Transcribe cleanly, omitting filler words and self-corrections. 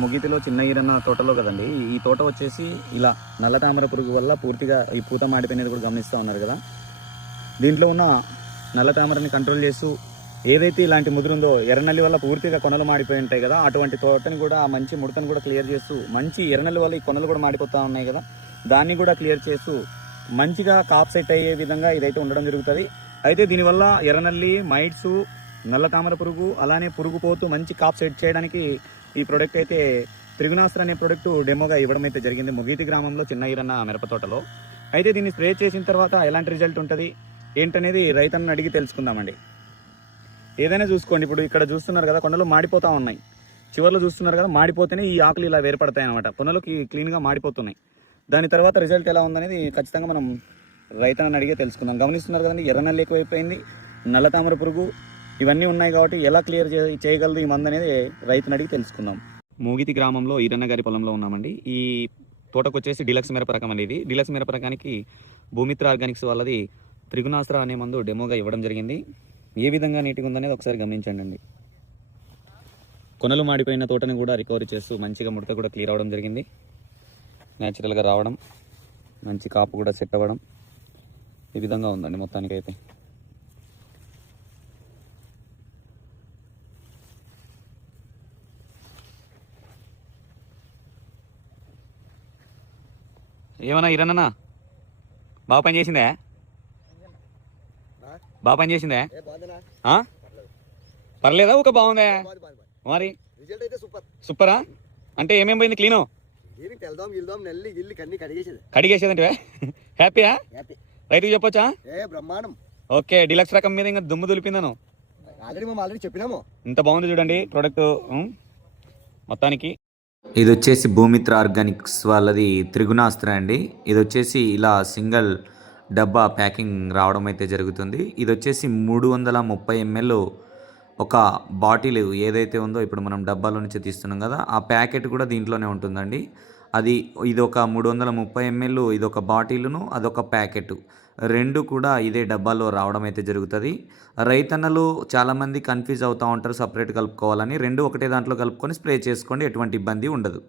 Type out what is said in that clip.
ముగితిలో చిన్న ఈరన్న తోటలో కదండి, ఈ తోట వచ్చేసి ఇలా నల్ల తామర పురుగు వల్ల పూర్తిగా ఈ పూత మాడిపోయినది కూడా గమనిస్తూ ఉన్నారు కదా. దీంట్లో ఉన్న నల్ల తామరని కంట్రోల్ చేస్తూ ఏదైతే ఇలాంటి ముదురుందో ఎర్రనల్లి వల్ల పూర్తిగా కొనలు మాడిపోయి ఉంటాయి కదా, అటువంటి తోటని కూడా మంచి ముడతను కూడా క్లియర్ చేస్తూ, మంచి ఎర్రనల్లి వల్ల ఈ కొనలు కూడా మాడిపోతూ ఉన్నాయి కదా, దాన్ని కూడా క్లియర్ చేస్తూ మంచిగా కాప్ సెట్ అయ్యే విధంగా ఇదైతే ఉండడం జరుగుతుంది. అయితే దీనివల్ల ఎర్రనల్లి, మైట్స్, నల్ల తామర పురుగు అలానే పురుగు పోతూ మంచి కాప్ సెట్ చేయడానికి ఈ ప్రోడక్ట్ అయితే త్రిగుణాస్త్ర అనే ప్రోడక్ట్ డెమోగా ఇవ్వడం అయితే జరిగింది ముగీతి గ్రామంలో చిన్న ఈరన్న మిరప తోటలో. అయితే దీన్ని స్ప్రే చేసిన తర్వాత ఎలాంటి రిజల్ట్ ఉంటుంది ఏంటనేది రైతన్నని అడిగి తెలుసుకుందామండి. ఏదైనా చూసుకోండి, ఇప్పుడు ఇక్కడ చూస్తున్నారు కదా కొనలు మాడిపోతూ ఉన్నాయి, చివర్లో చూస్తున్నారు కదా మాడిపోతేనే ఈ ఆకులు ఇలా వేరుపడతాయి అనమాట, కొనలకి క్లీన్గా మాడిపోతున్నాయి. దాని తర్వాత రిజల్ట్ ఎలా ఉందనేది ఖచ్చితంగా మనం రైతన్నని అడిగే తెలుసుకుందాం. గమనిస్తున్నారు కదండి, ఎర్రనల్లి ఎక్కువైపోయింది, నల్ల తామర పురుగు ఇవన్నీ ఉన్నాయి కాబట్టి ఎలా క్లియర్ చేయగలదు ఈ మందు అనేది రైతుని అడిగి తెలుసుకుందాం. మూగితి గ్రామంలో ఈరన్న గారి పొలంలో ఉన్నామండి. ఈ తోటకు వచ్చేసి డిలక్స్ మిరప రకం అనేది. డిలక్స్ మిరప రకానికి భూమిత్ర ఆర్గానిక్స్ వాళ్ళది త్రిగుణాస్త్ర అనే మందు డెమోగా ఇవ్వడం జరిగింది. ఏ విధంగా నీట్గా ఉందనేది ఒకసారి గమనించండి. కొనలు మాడిపోయిన తోటని కూడా రికవరీ చేస్తూ మంచిగా ముడత కూడా క్లియర్ అవ్వడం జరిగింది, న్యాచురల్గా రావడం, మంచి కాపు కూడా సెట్ అవ్వడం, ఈ విధంగా ఉందండి మొత్తానికి అయితే. ఏమన్నా ఇరన్నా బాగా పని చేసిందే, బాగా పని చేసిందే, పర్లేదా ఒక బాగుందే మరి సూపరా? అంటే ఏమేం పోయింది క్లీను కడిగేసేదంటే హ్యాపీయా? రైతుకి చెప్పొచ్చా? ఓకే, డిలక్స్ రకం మీద ఇంకా దుమ్ము దులిపిందను చెప్పినాము. ఇంత బాగుంది చూడండి ప్రోడక్ట్ మొత్తానికి. ఇది వచ్చేసి భూమిత్ర ఆర్గానిక్స్ వాళ్ళది త్రిగుణాస్త్ర అండి. ఇది వచ్చేసి ఇలా సింగిల్ డబ్బా ప్యాకింగ్ రావడం అయితే జరుగుతుంది. ఇది వచ్చేసి 330 ml ఒక బాటిల్ ఏదైతే ఉందో ఇప్పుడు మనం డబ్బాలో నుంచి తీస్తున్నాం కదా, ఆ ప్యాకెట్ కూడా దీంట్లోనే ఉంటుందండి. ఇది ఒక 330 ml, ఇది ఒక బాటిల్ను, అదొక ప్యాకెట్, రెండు కూడా ఇదే డబ్బాలో రావడం అయితే జరుగుతుంది. రైతన్నలు చాలామంది కన్ఫ్యూజ్ అవుతూ ఉంటారు సపరేట్ కలుపుకోవాలని. రెండు ఒకటే దాంట్లో కలుపుకొని స్ప్రే చేసుకోండి, ఎటువంటి ఇబ్బంది ఉండదు.